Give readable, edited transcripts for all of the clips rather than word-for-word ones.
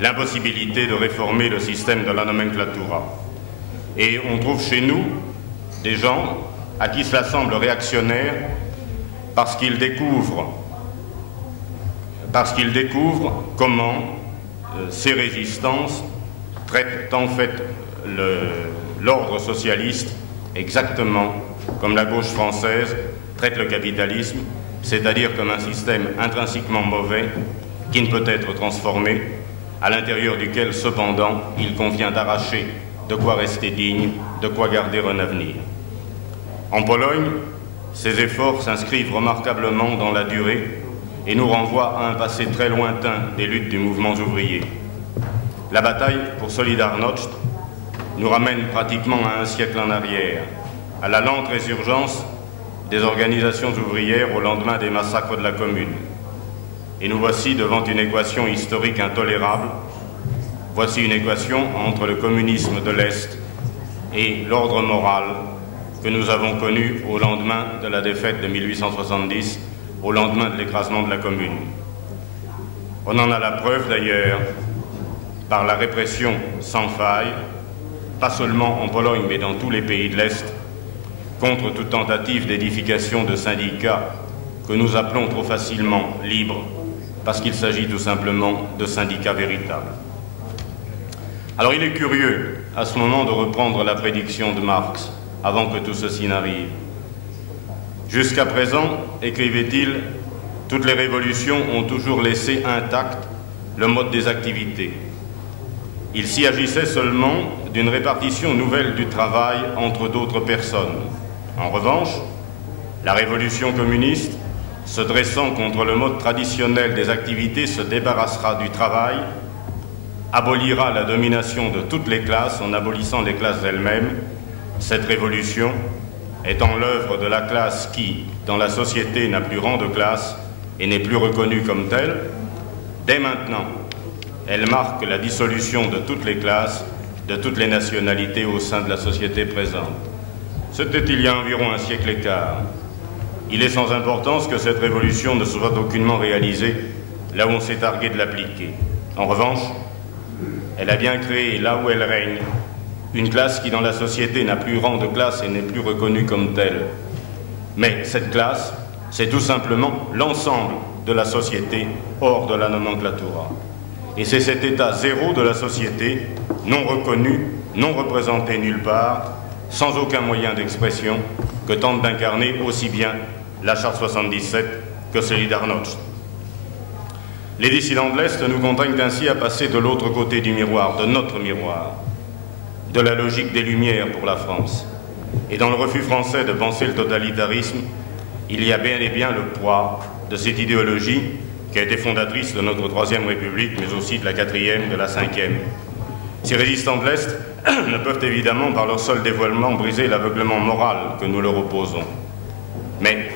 l'impossibilité de réformer le système de la nomenclatura. Et on trouve chez nous des gens à qui cela semble réactionnaire parce qu'ils découvrent comment ces résistances traitent en fait l'ordre socialiste exactement comme la gauche française traite le capitalisme, c'est-à-dire comme un système intrinsèquement mauvais qui ne peut être transformé, à l'intérieur duquel cependant il convient d'arracher de quoi rester digne, de quoi garder un avenir. En Pologne, ces efforts s'inscrivent remarquablement dans la durée et nous renvoient à un passé très lointain des luttes des mouvements ouvriers. La bataille pour Solidarność nous ramène pratiquement à un siècle en arrière, à la lente résurgence des organisations ouvrières au lendemain des massacres de la Commune. Et nous voici devant une équation historique intolérable. Voici une équation entre le communisme de l'Est et l'ordre moral que nous avons connu au lendemain de la défaite de 1870, au lendemain de l'écrasement de la Commune. On en a la preuve d'ailleurs par la répression sans faille, pas seulement en Pologne mais dans tous les pays de l'Est, contre toute tentative d'édification de syndicats que nous appelons trop facilement libres, parce qu'il s'agit tout simplement de syndicats véritables. Alors il est curieux à ce moment de reprendre la prédiction de Marx, avant que tout ceci n'arrive. Jusqu'à présent, écrivait-il, toutes les révolutions ont toujours laissé intact le mode des activités. Il s'y agissait seulement d'une répartition nouvelle du travail entre d'autres personnes. En revanche, la révolution communiste, se dressant contre le mode traditionnel des activités, se débarrassera du travail, abolira la domination de toutes les classes en abolissant les classes elles-mêmes. Cette révolution étant l'œuvre de la classe qui, dans la société, n'a plus rang de classe et n'est plus reconnue comme telle, dès maintenant, elle marque la dissolution de toutes les classes, de toutes les nationalités au sein de la société présente. C'était il y a environ un siècle et quart. Il est sans importance que cette révolution ne soit aucunement réalisée là où on s'est targué de l'appliquer. En revanche, elle a bien créé, là où elle règne, une classe qui dans la société n'a plus rang de classe et n'est plus reconnue comme telle. Mais cette classe, c'est tout simplement l'ensemble de la société hors de la nomenclatura. Et c'est cet état zéro de la société, non reconnu, non représenté nulle part, sans aucun moyen d'expression, que tente d'incarner aussi bien la Charte 77 que Solidarność. Les dissidents de l'Est nous contraignent ainsi à passer de l'autre côté du miroir, de notre miroir, de la logique des Lumières pour la France. Et dans le refus français de penser le totalitarisme, il y a bien et bien le poids de cette idéologie qui a été fondatrice de notre Troisième République, mais aussi de la Quatrième, de la Cinquième. Ces résistants de l'Est ne peuvent évidemment, par leur seul dévoilement, briser l'aveuglement moral que nous leur opposons. Mais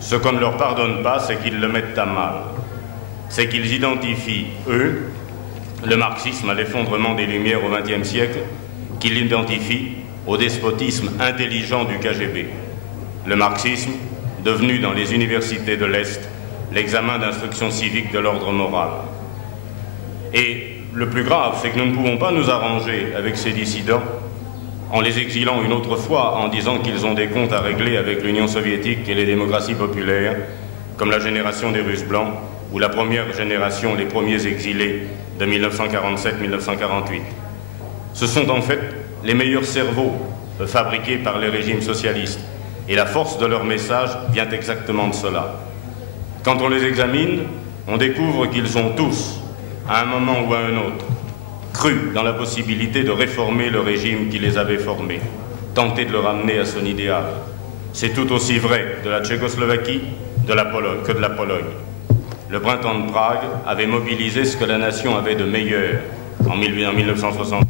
ce qu'on ne leur pardonne pas, c'est qu'ils le mettent à mal. C'est qu'ils identifient, eux, le marxisme à l'effondrement des Lumières au XXe siècle, qu'ils l'identifient au despotisme intelligent du KGB. Le marxisme, devenu dans les universités de l'Est l'examen d'instruction civique de l'ordre moral. Et le plus grave, c'est que nous ne pouvons pas nous arranger avec ces dissidents en les exilant une autre fois, en disant qu'ils ont des comptes à régler avec l'Union soviétique et les démocraties populaires, comme la génération des Russes blancs ou la première génération, les premiers exilés de 1947-1948. Ce sont en fait les meilleurs cerveaux fabriqués par les régimes socialistes, et la force de leur message vient exactement de cela. Quand on les examine, on découvre qu'ils ont tous, à un moment ou à un autre, cru dans la possibilité de réformer le régime qui les avait formés, tenter de le ramener à son idéal. C'est tout aussi vrai de la Tchécoslovaquie que de la Pologne. Le printemps de Prague avait mobilisé ce que la nation avait de meilleur en 1968.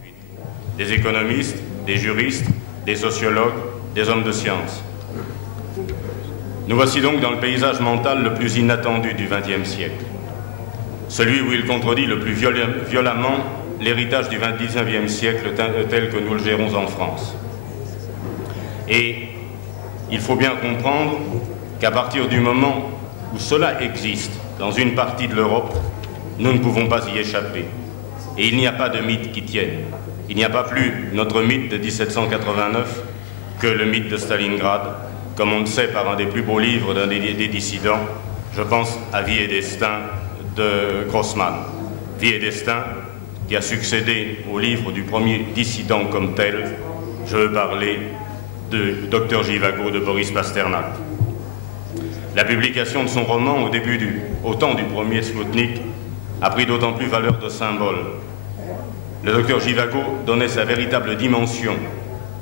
Des économistes, des juristes, des sociologues, des hommes de science. Nous voici donc dans le paysage mental le plus inattendu du XXe siècle. Celui où il contredit le plus violemment l'héritage du XIXe siècle tel que nous le gérons en France. Et il faut bien comprendre qu'à partir du moment où cela existe dans une partie de l'Europe, nous ne pouvons pas y échapper. Et il n'y a pas de mythe qui tienne. Il n'y a pas plus notre mythe de 1789 que le mythe de Stalingrad, comme on le sait par un des plus beaux livres d'un des dissidents. Je pense à Vie et Destin de Grossman. Vie et Destin, qui a succédé au livre du premier dissident comme tel. Je veux parler de Dr Jivago de Boris Pasternak. La publication de son roman au temps du premier Spoutnik a pris d'autant plus valeur de symbole. Le docteur Jivago donnait sa véritable dimension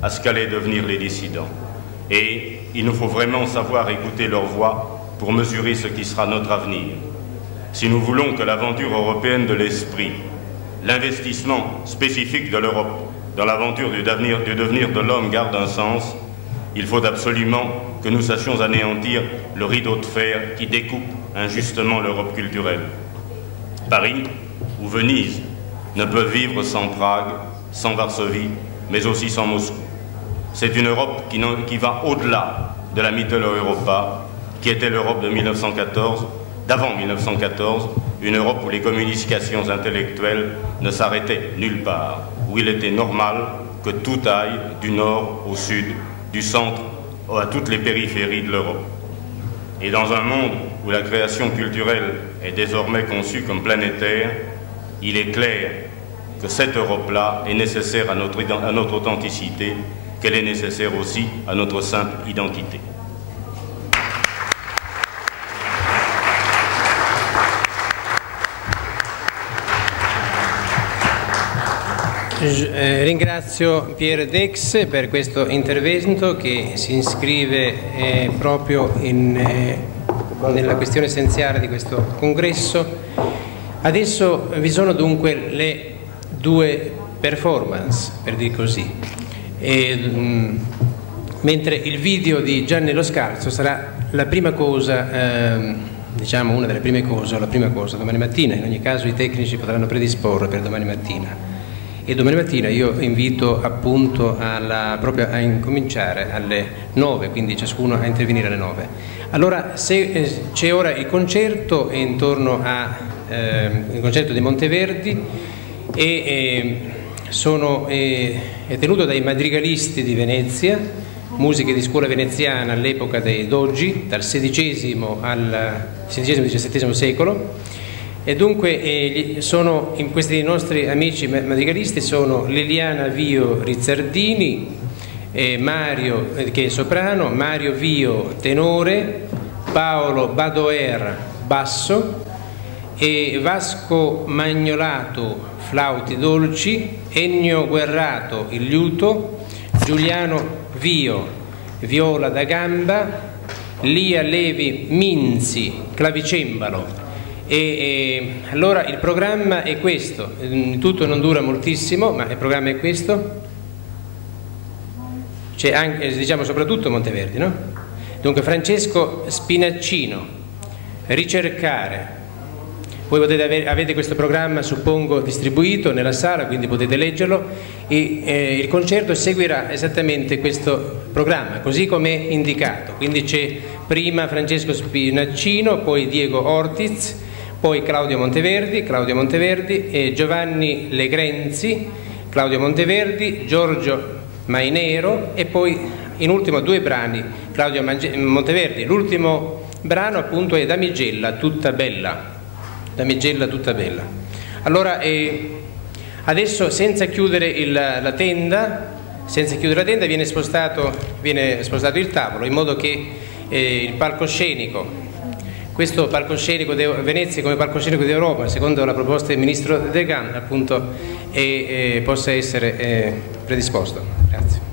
à ce qu'allaient devenir les dissidents. Et il nous faut vraiment savoir écouter leur voix pour mesurer ce qui sera notre avenir. Si nous voulons que l'aventure européenne de l'esprit, l'investissement spécifique de l'Europe dans l'aventure du devenir de l'homme garde un sens, il faut absolument que nous sachions anéantir le rideau de fer qui découpe injustement l'Europe culturelle. Paris ou Venise ne peuvent vivre sans Prague, sans Varsovie, mais aussi sans Moscou. C'est une Europe qui va au-delà de la Mitteleuropa, qui était l'Europe de 1914, d'avant 1914, une Europe où les communications intellectuelles ne s'arrêtaient nulle part, où il était normal que tout aille du nord au sud, du centre à toutes les périphéries de l'Europe. Et dans un monde où la création culturelle est désormais conçue comme planétaire, il est clair que cette Europe-là est nécessaire à notre authenticité, qu'elle est nécessaire aussi à notre simple identité. Ringrazio Pierre Dex per questo intervento che si iscrive proprio nella questione essenziale di questo congresso. Adesso vi sono dunque le due performance, per dire così, mentre il video di Gianni Lo Scalzo sarà la prima cosa, diciamo una delle prime cose, o la prima cosa domani mattina. In ogni caso i tecnici potranno predisporre per domani mattina. E domani mattina io invito appunto proprio a incominciare alle 9, quindi ciascuno a intervenire alle 9. Allora, se c'è ora il concerto intorno il concerto di Monteverdi è tenuto dai madrigalisti di Venezia, musiche di scuola veneziana all'epoca dei Dogi, dal XVI al XVII secolo. E dunque questi nostri amici madrigalisti sono Liliana Vio Rizzardini, Mario che è soprano, Mario Vio tenore, Paolo Badoer basso e Vasco Magnolato flauti dolci, Ennio Guerrato il liuto, Giuliano Vio viola da gamba, Lia Levi Minzi clavicembalo. Allora il programma è questo, tutto non dura moltissimo, ma il programma è questo. C'è anche, diciamo, soprattutto Monteverdi, no? Dunque Francesco Spinaccino, Ricercare. Voi avete questo programma, suppongo, distribuito nella sala, quindi potete leggerlo, e il concerto seguirà esattamente questo programma, così come è indicato. Quindi c'è prima Francesco Spinaccino, poi Diego Ortiz, poi Claudio Monteverdi e Giovanni Legrenzi, Claudio Monteverdi, Giorgio Mainero e poi in ultimo due brani Claudio Monteverdi. L'ultimo brano appunto è Damigella tutta bella. Damigella tutta bella. Allora adesso senza chiudere la tenda viene spostato il tavolo in modo che il palcoscenico, questo palcoscenico di Venezia come palcoscenico d'Europa, secondo la proposta del ministro Degan, appunto, possa essere predisposto. Grazie.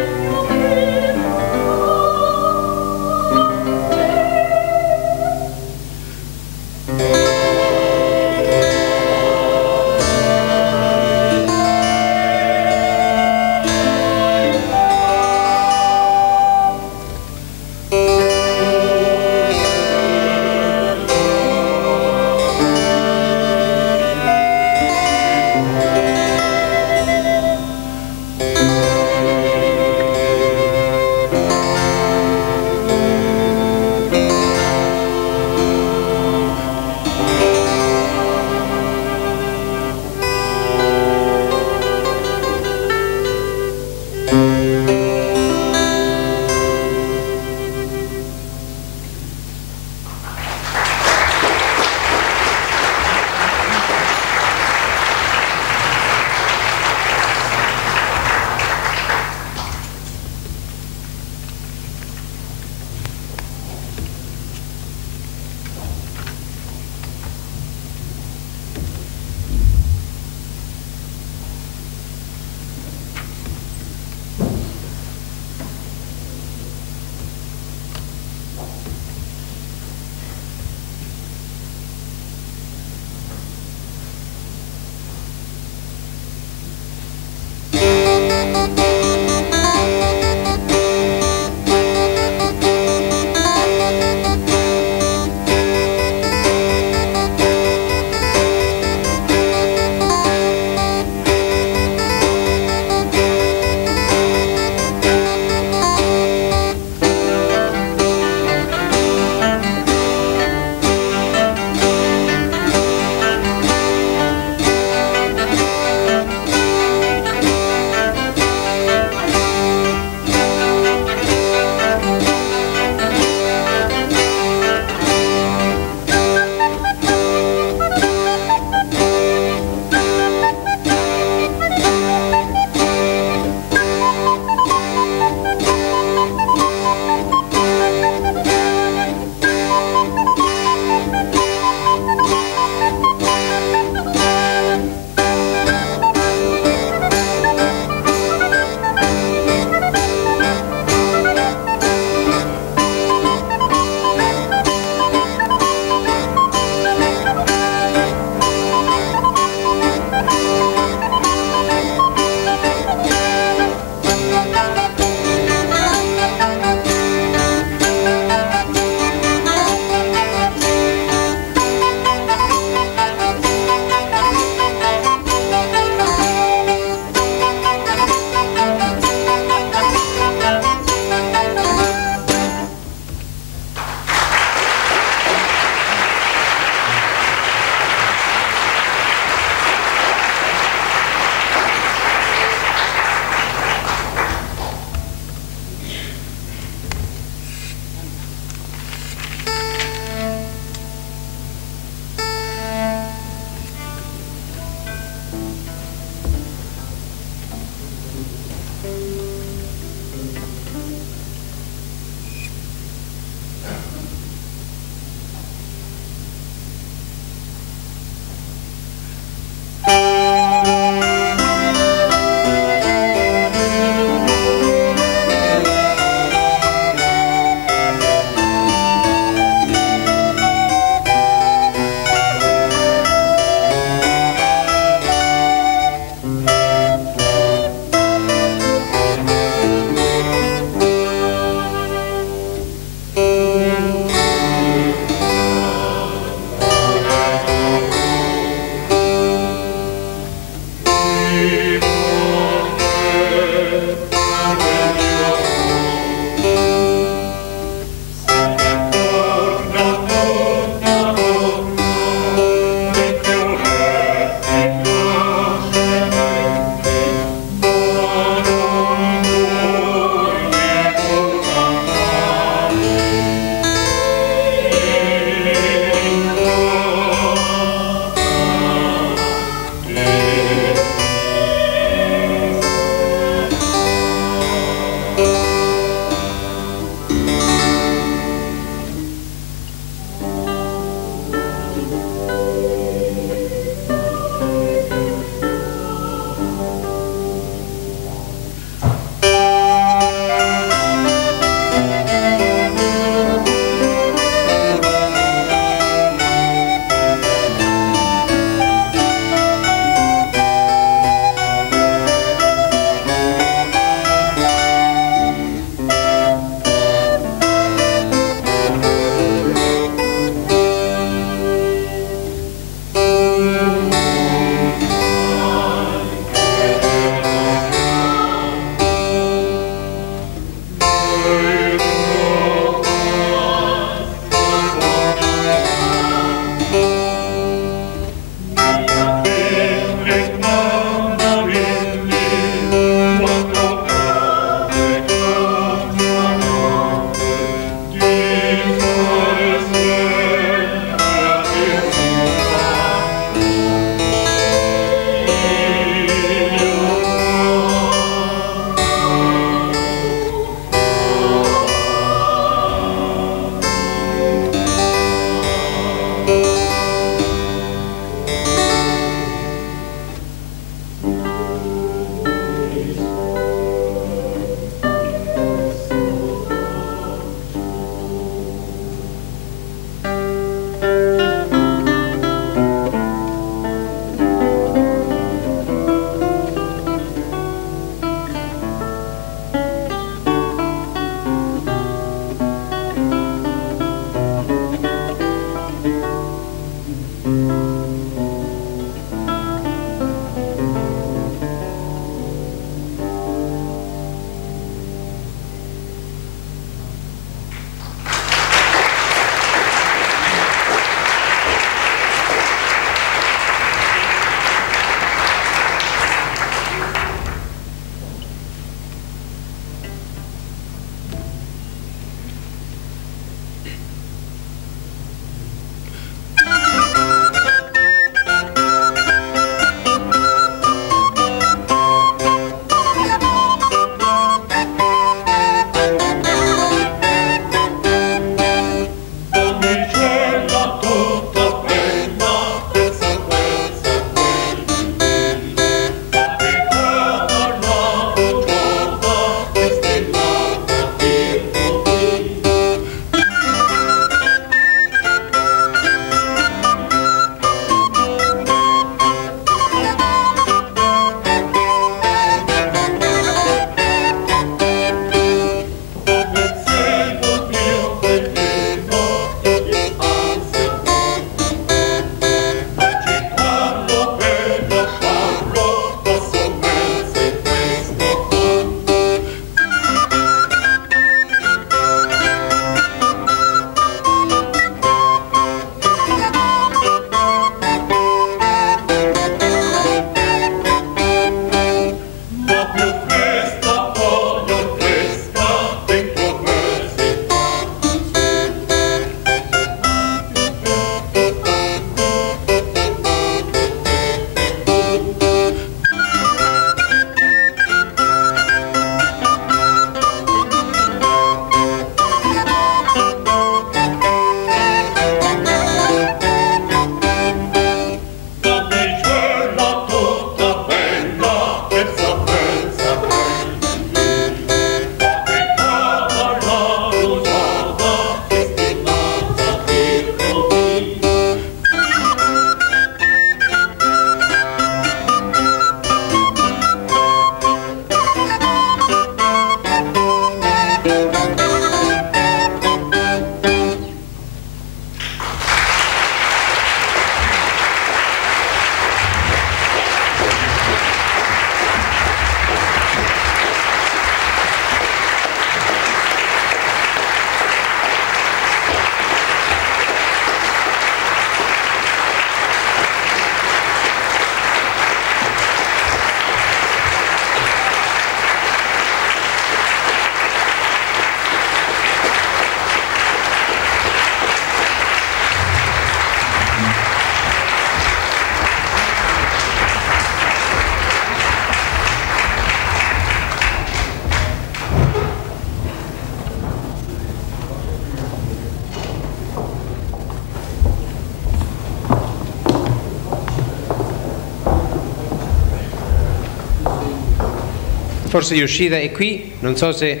forse Yoshida è qui, non so se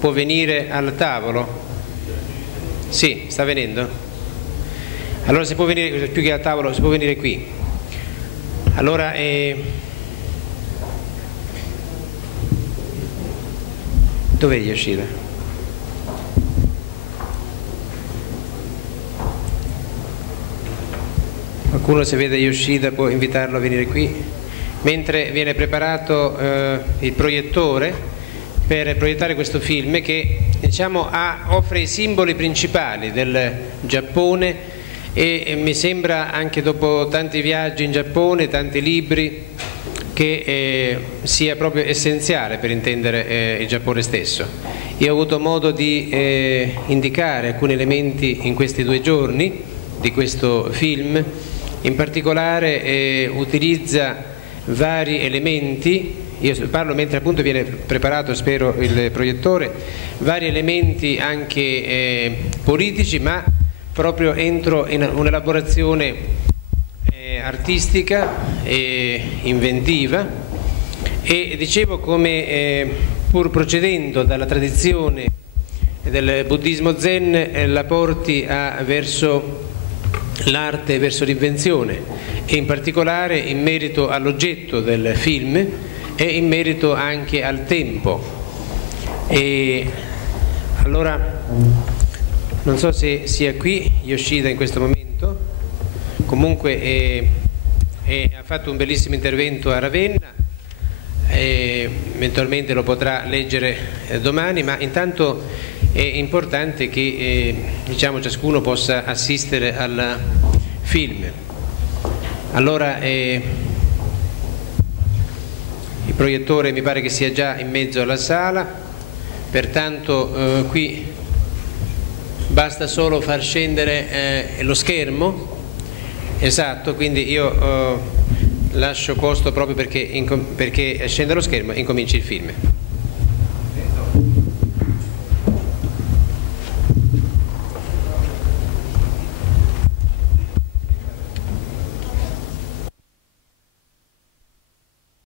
può venire al tavolo. Sì, sta venendo? Allora se può venire, più che al tavolo, se può venire qui. Allora dov'è Yoshida? Qualcuno, se vede Yoshida, può invitarlo a venire qui, mentre viene preparato il proiettore per proiettare questo film che, diciamo, offre i simboli principali del Giappone e mi sembra, anche dopo tanti viaggi in Giappone, tanti libri, che sia proprio essenziale per intendere il Giappone stesso. Io ho avuto modo di indicare alcuni elementi in questi 2 giorni di questo film. In particolare utilizza vari elementi, io parlo mentre appunto viene preparato, spero, il proiettore, vari elementi anche politici, ma proprio entro in un'elaborazione artistica e inventiva, e dicevo come pur procedendo dalla tradizione del buddismo zen la porti verso l'arte, verso l'invenzione, e in particolare in merito all'oggetto del film e in merito anche al tempo. E allora non so se sia qui Yoshida in questo momento, comunque ha fatto un bellissimo intervento a Ravenna, eventualmente lo potrà leggere domani, ma intanto è importante che diciamo, ciascuno possa assistere al film. Allora il proiettore mi pare che sia già in mezzo alla sala, pertanto qui basta solo far scendere lo schermo, esatto, quindi io lascio posto proprio perché scenda lo schermo e incominci il film.